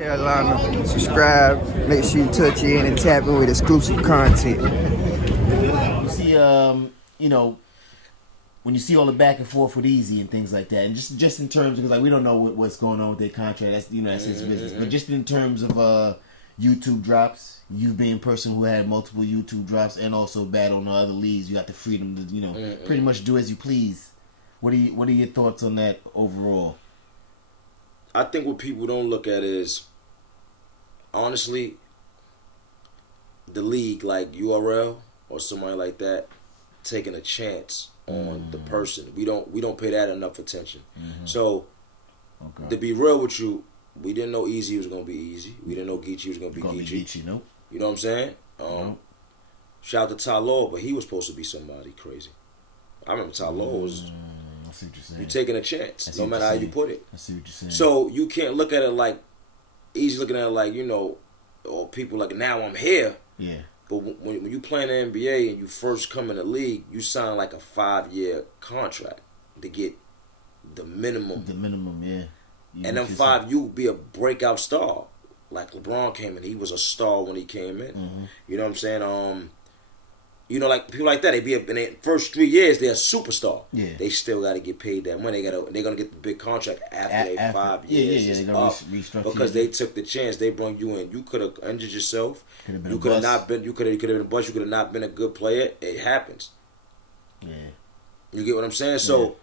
Carolina. Subscribe. Make sure you touch in and tap in with exclusive content. You see, you know, when you see all the back and forth with Eazy and things like that, and just in terms of, like, we don't know what's going on with their contract. That's, you know, that's his business. But just in terms of YouTube drops, you being a person who had multiple YouTube drops and also battle on the other leagues, you got the freedom to, you know, pretty much do as you please. What are your thoughts on that overall? I think what people don't look at is, honestly, the league like URL or somebody like that taking a chance on the person. We don't pay that enough attention. So to be real with you, we didn't know Eazy was gonna be Eazy. We didn't know Geechee was gonna be Geechee. Nope. You know what I'm saying? Shout out to Ty Law, but he was supposed to be somebody crazy. I remember Ty Law was. I see what you're saying. You're taking a chance, no matter how you put it. I see what you're saying. So you can't look at it like Eazy looking at it like, you know, or people like, now I'm here. Yeah. But when you play in the NBA and you first come in the league, you sign like a 5-year contract to get the minimum. The minimum, yeah. And then 5, you be a breakout star. Like LeBron came in, he was a star when he came in. You know what I'm saying? You know, like people like that, they be in their first 3 years, they're a superstar. Yeah. They still got to get paid that money. They're gonna get the big contract after their 5 years. Yeah, they're gonna restructure because they took the chance. They brought you in. You could have injured yourself. You could have not been. You could have been a bust. You could have not been a good player. It happens. Yeah. You get what I'm saying? So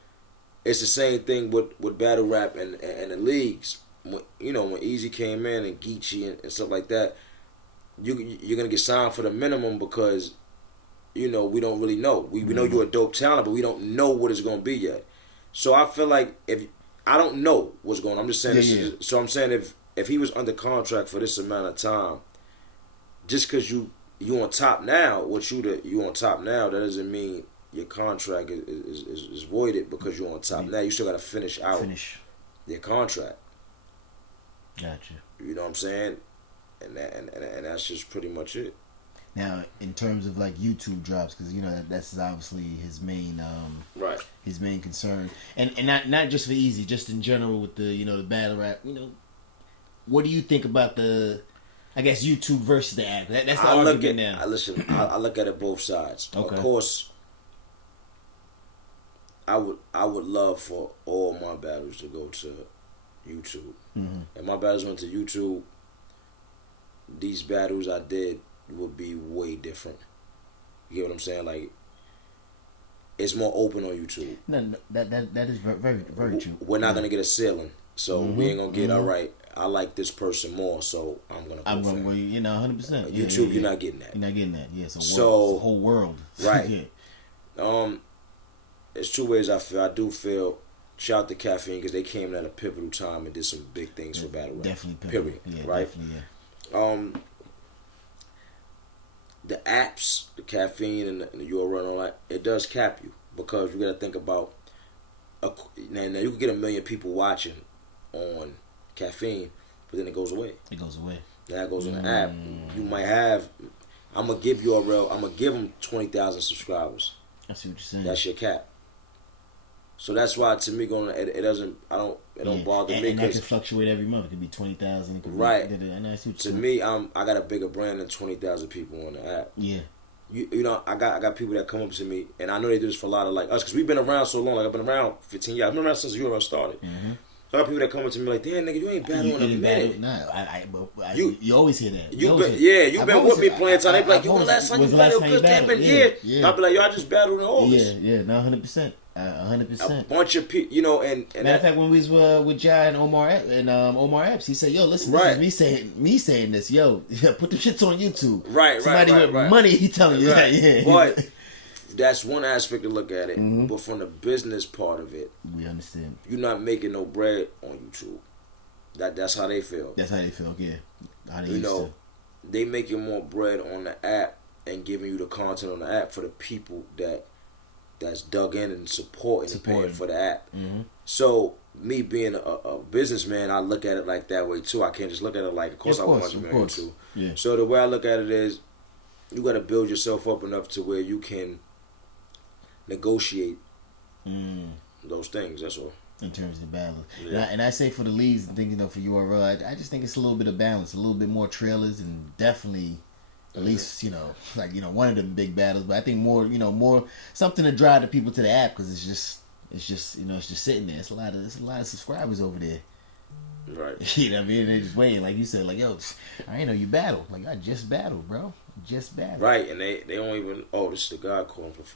it's the same thing with battle rap and the leagues. You know, when Eazy came in and Geechee and stuff like that, you're gonna get signed for the minimum because, you know, we don't really know. We know you're a dope talent, but we don't know what it's going to be yet. So I feel like I don't know what's going on. I'm just saying So I'm saying if he was under contract for this amount of time, just because you on top now, you on top now, that doesn't mean your contract is voided because you're on top now. You still got to finish your contract. Gotcha. You know what I'm saying? And that's just pretty much it. Now, in terms of like YouTube drops, because you know that's obviously his main his main concern, and not just for Eazy, just in general with the the battle rap. You know, what do you think about the, I guess, YouTube versus the app? That's the argument now. I look at it both sides. Okay. Of course, I would love for all my battles to go to YouTube. If my battles went to YouTube, these battles I did would be way different. You get what I'm saying? Like, it's more open on YouTube. No, that is very, very true. We're not gonna get a ceiling, so we ain't gonna get all right. I like this person more, so I'm gonna. I'm gonna, 100%. YouTube, you're not getting that. You're not getting that. Yeah, it's a whole world. Right. There's 2 ways I feel. I do feel. Shout out to Caffeine because they came at a pivotal time and did some big things for battle rap. Definitely pivotal. Period. Yeah, right. Definitely. The apps, the Caffeine and the URL and all that, it does cap you because you got to think about. Now you can get 1 million people watching on Caffeine, but then it goes away. It goes away. Now it goes on the app. You might have. I'm gonna give URL. I'm gonna give them 20,000 subscribers. I see what you're saying. That's your cap. So that's why, to me, it doesn't bother me. And that can fluctuate every month. It could be 20,000. Right. And I see what to me, I got a bigger brand than 20,000 people on the app. Yeah. You know, I got people that come up to me, and I know they do this for a lot of like us, because we've been around so long. Like, I've been around 15 years. I've been around since URL started. So I got people that come up to me like, damn, nigga, you ain't battling a minute. Nah, you always hear that. You've been with me playing time. They be like, yo, the last time you battled, because they been here. I'll be like, yo, I just battled in August. Yeah, no, 100%. 100%. A bunch of people, you know, and matter of fact, when we was with Jai and Omar Epps, he said, "Yo, listen, this is me saying this. Yo, put the shits on YouTube." Somebody with money, he telling you that. Yeah, but that's one aspect to look at it. But from the business part of it, we understand. You're not making no bread on YouTube. That's how they feel. That's how they feel. Yeah, how they they making more bread on the app and giving you the content on the app for the people that's dug in and supporting for the app. So me being a businessman, I look at it like that way too. I can't just look at it like, of course I want you on YouTube. Yeah. So the way I look at it is, you got to build yourself up enough to where you can negotiate those things. That's all. in terms of the battles. Yeah. And I say for the leads and things, for URL, I just think it's a little bit of balance, a little bit more trailers, and definitely at least one of them big battles. But I think more something to drive the people to the app, because it's just sitting there. It's a lot of subscribers over there. Right. You know what I mean? They're just waiting, like you said, like, yo, I ain't know you battled. Like, I just battled, bro. Just battled. Right, and they don't even. Oh, this is the guy calling